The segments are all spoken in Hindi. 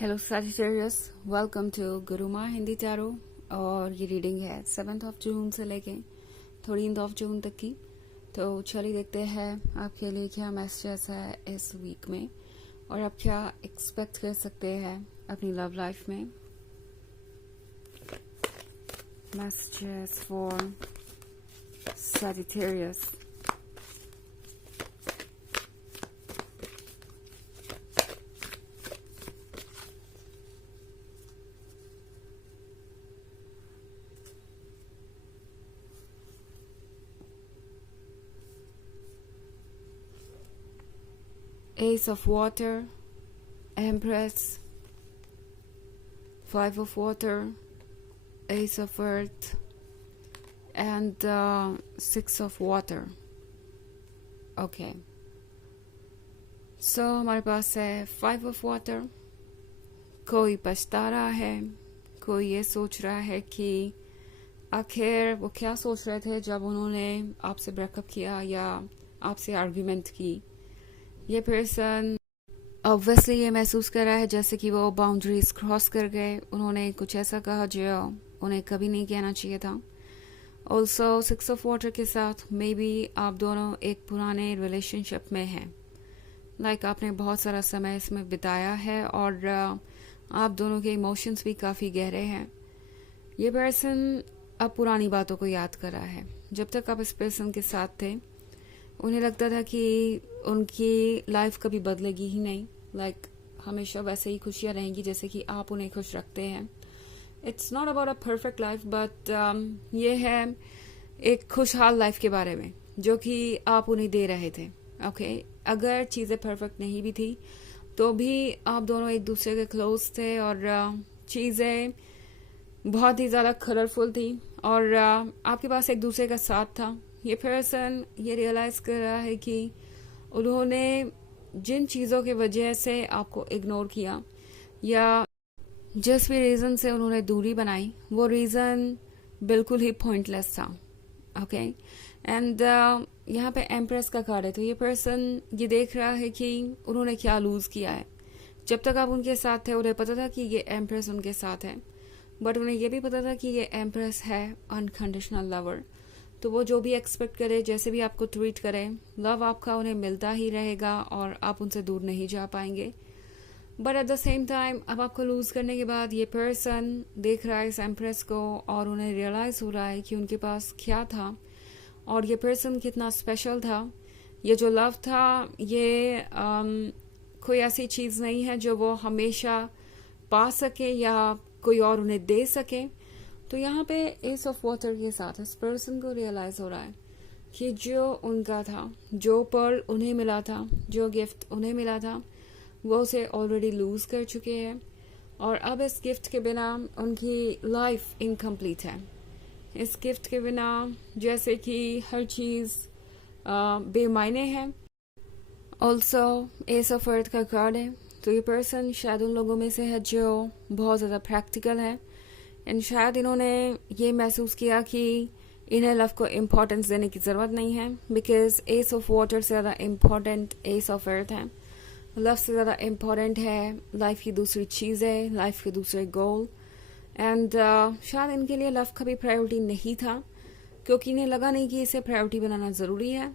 Hello Sagittarius, welcome to Guruma Hindi tarot. और ये रीडिंग है 7 जून से लेके 13 जून तक की। तो चलिए देखते हैं आपके लिए क्या मैसेजेस है इस वीक में और आप क्या एक्सपेक्ट कर सकते हैं अपनी लव लाइफ में। Messages for Sagittarius। Ace of Water, Empress, Five of Water, Ace of Earth, and Six of Water. Okay. So हमारे पास है Five of Water। कोई पछता रहा है, कोई ये सोच रहा है कि आखिर वो क्या सोच रहे थे जब उन्होंने आपसे ब्रेकअप किया या आपसे आर्ग्यूमेंट की। ये पर्सन ऑब्वियसली ये महसूस कर रहा है जैसे कि वो बाउंड्रीज क्रॉस कर गए। उन्होंने कुछ ऐसा कहा जो उन्हें कभी नहीं कहना चाहिए था। ऑल्सो सिक्स ऑफ वाटर के साथ मे बी आप दोनों एक पुराने रिलेशनशिप में हैं। लाइक आपने बहुत सारा समय इसमें बिताया है और आप दोनों के इमोशंस भी काफ़ी गहरे हैं। ये पर्सन अब पुरानी बातों को याद कर रहा है। जब तक आप इस पर्सन के साथ थे उन्हें लगता था कि उनकी लाइफ कभी बदलेगी ही नहीं। लाइक हमेशा वैसे ही खुशियाँ रहेंगी जैसे कि आप उन्हें खुश रखते हैं। It's not about a perfect life but ये है एक खुशहाल लाइफ के बारे में जो कि आप उन्हें दे रहे थे। ओके अगर चीज़ें परफेक्ट नहीं भी थी तो भी आप दोनों एक दूसरे के क्लोज थे और चीज़ें बहुत ही ज़्यादा कलरफुल थी और आपके पास एक दूसरे का साथ था। ये पर्सन ये रियलाइज कर रहा है कि उन्होंने जिन चीज़ों की वजह से आपको इग्नोर किया या जिस भी रीज़न से उन्होंने दूरी बनाई वो रीज़न बिल्कुल ही पॉइंटलेस था। ओके एंड यहाँ पे एम्प्रेस का कार्ड है। तो ये पर्सन ये देख रहा है कि उन्होंने क्या लूज़ किया है। जब तक आप उनके साथ थे उन्हें पता था कि ये एम्प्रेस उनके साथ है, बट उन्हें ये भी पता था कि ये एम्प्रेस है अनकंडीशनल लवर। तो वो जो भी एक्सपेक्ट करे, जैसे भी आपको ट्रीट करे, लव आपका उन्हें मिलता ही रहेगा और आप उनसे दूर नहीं जा पाएंगे। But at the same time अब आपको लूज़ करने के बाद ये पर्सन देख रहा है इस एम्प्रेस को और उन्हें रियलाइज़ हो रहा है कि उनके पास क्या था और ये पर्सन कितना स्पेशल था। ये जो लव था ये कोई ऐसी चीज़ नहीं है जो वो हमेशा पा सके या कोई और उन्हें दे सके। तो यहाँ पे एस ऑफ वाटर के साथ इस पर्सन को रियलाइज हो रहा है कि जो उनका था, जो पर्ल उन्हें मिला था, जो गिफ्ट उन्हें मिला था, वो उसे ऑलरेडी लूज कर चुके हैं और अब इस गिफ्ट के बिना उनकी लाइफ इनकम्प्लीट है। इस गिफ्ट के बिना जैसे कि हर चीज़ बेमायने है। ऑल्सो एस ऑफ अर्थ का कार्ड है। तो ये पर्सन शायद उन लोगों में से है जो बहुत ज़्यादा प्रैक्टिकल है एंड शायद इन्होंने ये महसूस किया कि इन्हें लव को इम्पोर्टेंस देने की ज़रूरत नहीं है बिकॉज एस ऑफ वाटर से ज़्यादा इम्पोर्टेंट एस ऑफ अर्थ है। लव से ज़्यादा इम्पोर्टेंट है लाइफ की दूसरी चीज़ें, लाइफ के दूसरे गोल एंड शायद इनके लिए लव का भी प्रायोरिटी नहीं था क्योंकि इन्हें लगा नहीं कि इसे प्रायोरिटी बनाना ज़रूरी है।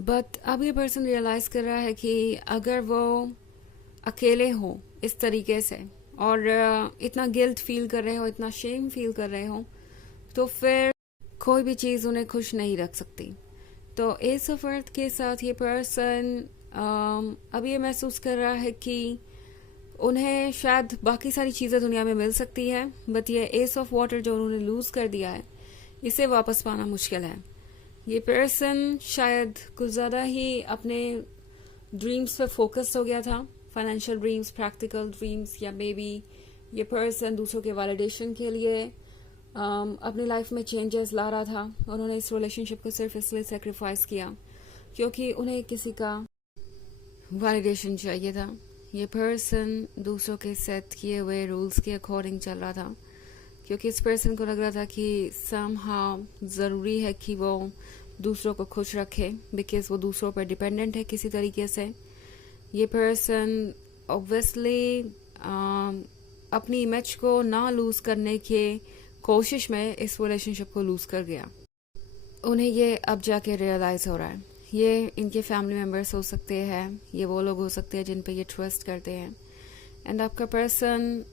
बट अब ये पर्सन रियलाइज़ कर रहा है कि अगर वो अकेले हो इस तरीके से और इतना गिल्ट फील कर रहे हो, इतना शेम फील कर रहे हो, तो फिर कोई भी चीज़ उन्हें खुश नहीं रख सकती। तो एस ऑफ अर्थ के साथ ये पर्सन अब ये महसूस कर रहा है कि उन्हें शायद बाकी सारी चीज़ें दुनिया में मिल सकती है बट ये एस ऑफ वाटर जो उन्होंने लूज़ कर दिया है इसे वापस पाना मुश्किल है। ये पर्सन शायद कुछ ज़्यादा ही अपने ड्रीम्स पे फोकस हो गया था, फाइनेंशियल ड्रीम्स, प्रैक्टिकल ड्रीम्स, या मे बी ये पर्सन दूसरों के वैलिडेशन के लिए अपनी लाइफ में चेंजेस ला रहा था। उन्होंने इस रिलेशनशिप को सिर्फ इसलिए सेक्रीफाइस किया क्योंकि उन्हें किसी का वैलिडेशन चाहिए था। ये पर्सन दूसरों के सेट किए हुए रूल्स के अकॉर्डिंग चल रहा था क्योंकि इस पर्सन को लग रहा था कि समहाउ ज़रूरी है कि वो दूसरों को खुश रखे बिकॉज वो दूसरों पर डिपेंडेंट है किसी तरीके से। ये पर्सन ऑब्वियसली अपनी इमेज को ना लूज करने के कोशिश में इस रिलेशनशिप को लूज कर गया। उन्हें ये अब जाके रियलाइज हो रहा है। ये इनके फैमिली मेम्बर्स हो सकते हैं, ये वो लोग हो सकते हैं जिन पे ये ट्रस्ट करते हैं, एंड आपका पर्सन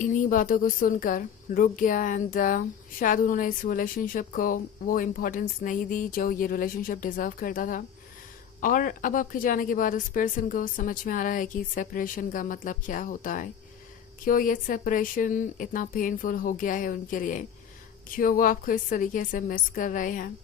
इन्हीं बातों को सुनकर रुक गया एंड शायद उन्होंने इस रिलेशनशिप को वो इम्पोर्टेंस नहीं दी जो ये रिलेशनशिप डिजर्व करता था। और अब आपके जाने के बाद उस पर्सन को समझ में आ रहा है कि सेपरेशन का मतलब क्या होता है, क्यों ये सेपरेशन इतना पेनफुल हो गया है उनके लिए, क्यों वो आपको इस तरीके से मिस कर रहे हैं।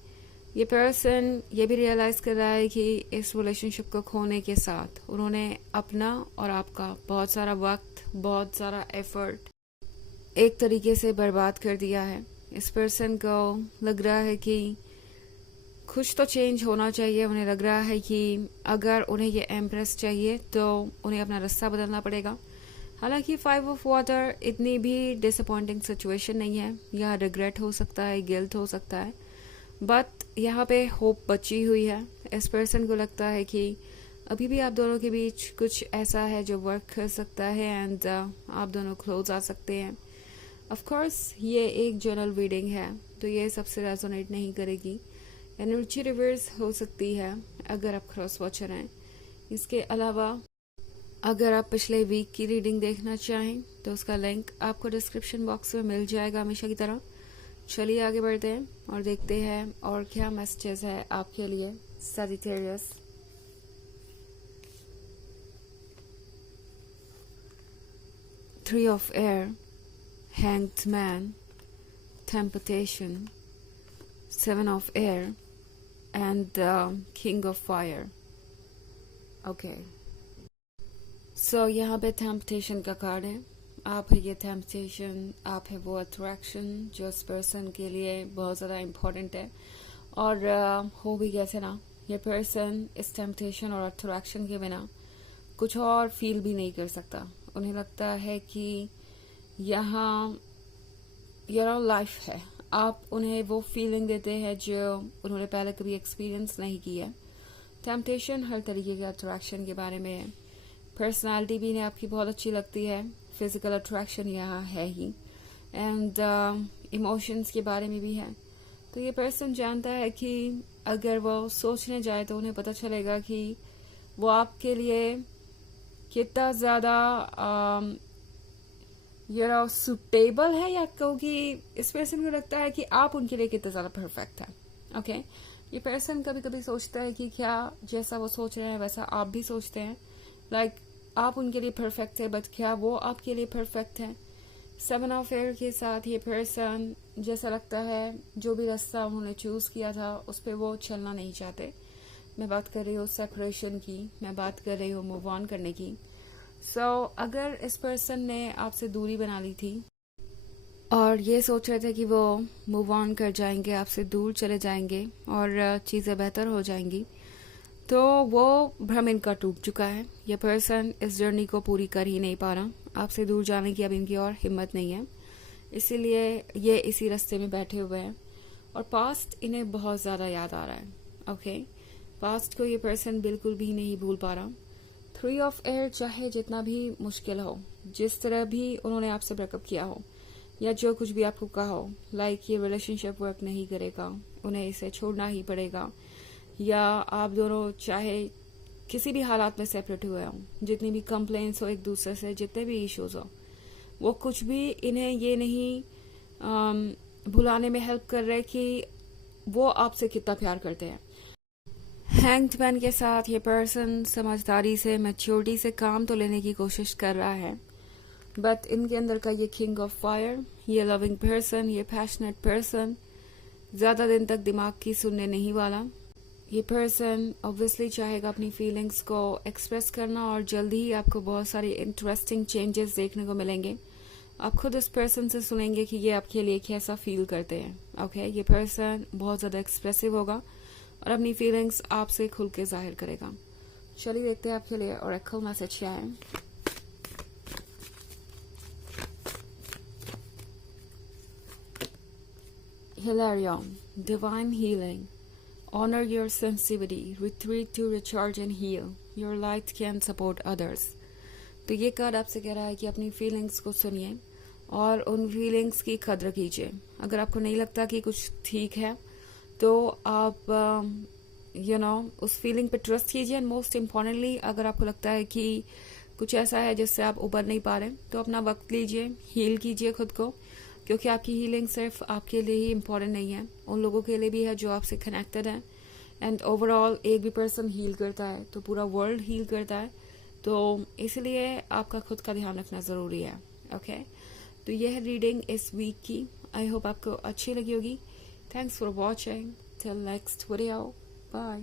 ये पर्सन ये भी रियलाइज कर रहा है कि इस रिलेशनशिप को खोने के साथ उन्होंने अपना और आपका बहुत सारा वक्त, बहुत सारा एफर्ट एक तरीके से बर्बाद कर दिया है। इस पर्सन को लग रहा है कि कुछ तो चेंज होना चाहिए। उन्हें लग रहा है कि अगर उन्हें ये एम्प्रेस चाहिए तो उन्हें अपना रास्ता बदलना पड़ेगा। हालांकि 5 ऑफ वाटर इतनी भी डिसअपॉइंटिंग सिचुएशन नहीं है। यह रिग्रेट हो सकता है, गिल्ट हो सकता है, बट यहाँ पे होप बची हुई है। इस पर्सन को लगता है कि अभी भी आप दोनों के बीच कुछ ऐसा है जो वर्क कर सकता है एंड आप दोनों क्लोज आ सकते हैं। ऑफ कोर्स ये एक जनरल रीडिंग है तो ये सबसे रेजोनेट नहीं करेगी। एनर्जी रिवर्स हो सकती है अगर आप क्रॉस वॉचर हैं। इसके अलावा अगर आप पिछले वीक की रीडिंग देखना चाहें तो उसका लिंक आपको डिस्क्रिप्शन बॉक्स में मिल जाएगा हमेशा की तरह। चलिए आगे बढ़ते हैं और देखते हैं और क्या मैसेजेस है आपके लिए Sagittarius. Three of Air, Hanged Man, Temptation, Seven of Air, and King of Fire. Okay. So यहाँ पे Temptation का कार्ड है। आप है ये Temptation, आप है वो अट्रैक्शन जो इस पर्सन के लिए बहुत ज़्यादा इम्पोर्टेंट है। और हो भी कैसे ना, ये पर्सन इस Temptation और अट्रैक्शन के बिना कुछ और फील भी नहीं कर सकता। उन्हें लगता है कि यहाँ लाइफ है। आप उन्हें वो फीलिंग देते हैं जो उन्होंने पहले कभी एक्सपीरियंस नहीं की है। टेम्पटेशन हर तरीके के अट्रैक्शन के बारे में है। पर्सनालिटी भी इन्हें आपकी बहुत अच्छी लगती है। फिजिकल अट्रैक्शन यहाँ है ही, एंड इमोशंस के बारे में भी है। तो ये पर्सन जानता है कि अगर वो सोचने जाए तो उन्हें पता चलेगा कि वो आपके लिए कितना ज़्यादा सुटेबल है, या क्योंकि इस पर्सन को लगता है कि आप उनके लिए कितना ज़्यादा परफेक्ट है। ओके, ये पर्सन कभी कभी सोचता है कि क्या जैसा वो सोच रहे हैं वैसा आप भी सोचते हैं। लाइक आप उनके लिए परफेक्ट है, बट क्या वो आपके लिए परफेक्ट है। 7 ऑफ एयर के साथ ये पर्सन जैसा लगता है जो भी रास्ता उन्होंने चूज किया था उस पर वो चलना नहीं चाहते। मैं बात कर रही हूँ सेपरेशन की, मैं बात कर रही हूँ मूव ऑन करने की। अगर इस पर्सन ने आपसे दूरी बना ली थी और ये सोच रहे थे कि वो मूव ऑन कर जाएंगे, आपसे दूर चले जाएंगे और चीज़ें बेहतर हो जाएंगी, तो वो भ्रम इनका टूट चुका है। ये पर्सन इस जर्नी को पूरी कर ही नहीं पा रहा। आपसे दूर जाने की अब इनकी और हिम्मत नहीं है, इसीलिए ये इसी रास्ते में बैठे हुए हैं। और पास्ट इन्हें बहुत ज़्यादा याद आ रहा है। ओके, पास्ट को ये पर्सन बिल्कुल भी नहीं भूल पा रहा। 3 ऑफ एयर चाहे जितना भी मुश्किल हो, जिस तरह भी उन्होंने आपसे ब्रेकअप किया हो या जो कुछ भी आपको कहा हो, लाइक ये रिलेशनशिप वर्क नहीं करेगा, उन्हें इसे छोड़ना ही पड़ेगा, या आप दोनों चाहे किसी भी हालात में सेपरेट हुए हो, जितनी भी कंप्लेंट्स हो एक दूसरे से, जितने भी इश्यूज हो, वो कुछ भी इन्हें ये नहीं भुलाने में हेल्प कर रहे कि वो आपसे कितना प्यार करते हैं। हैंग्ड मैन के साथ ये पर्सन समझदारी से, मैच्योरिटी से काम तो लेने की कोशिश कर रहा है, बट इनके अंदर का ये किंग ऑफ फायर, ये लविंग पर्सन, ये पैशनेट पर्सन ज़्यादा दिन तक दिमाग की सुनने नहीं वाला। ये पर्सन ऑब्वियसली चाहेगा अपनी फीलिंग्स को एक्सप्रेस करना, और जल्दी ही आपको बहुत सारी इंटरेस्टिंग चेंजेस देखने को मिलेंगे। आप खुद इस पर्सन से सुनेंगे कि ये आपके लिए कैसा फील करते हैं। ओके, ये पर्सन बहुत ज़्यादा एक्सप्रेसिव होगा और अपनी फीलिंग्स आपसे खुल के जाहिर करेगा। चलिए देखते हैं आपके लिए ओरेकल मैसेज क्या है। Hilarion, divine healing. Honor your sensitivity. Retreat to recharge and heal. Your light can support others. तो ये कार्ड आपसे कह रहा है कि अपनी फीलिंग्स को सुनिए और उन फीलिंग्स की कद्र कीजिए। अगर आपको नहीं लगता कि कुछ ठीक है तो आप उस फीलिंग पे ट्रस्ट कीजिए। एंड मोस्ट इम्पॉर्टेंटली, अगर आपको लगता है कि कुछ ऐसा है जिससे आप उबर नहीं पा रहे तो अपना वक्त लीजिए, हील कीजिए खुद को, क्योंकि आपकी हीलिंग सिर्फ आपके लिए ही इम्पोर्टेंट नहीं है, उन लोगों के लिए भी है जो आपसे कनेक्टेड है। एंड ओवरऑल एक भी पर्सन हील करता है तो पूरा वर्ल्ड हील करता है, तो इसलिए आपका खुद का ध्यान रखना ज़रूरी है। ओके, तो यह है रीडिंग इस वीक की। आई होप आपको अच्छी लगी होगी। Thanks for watching. Till next video, bye.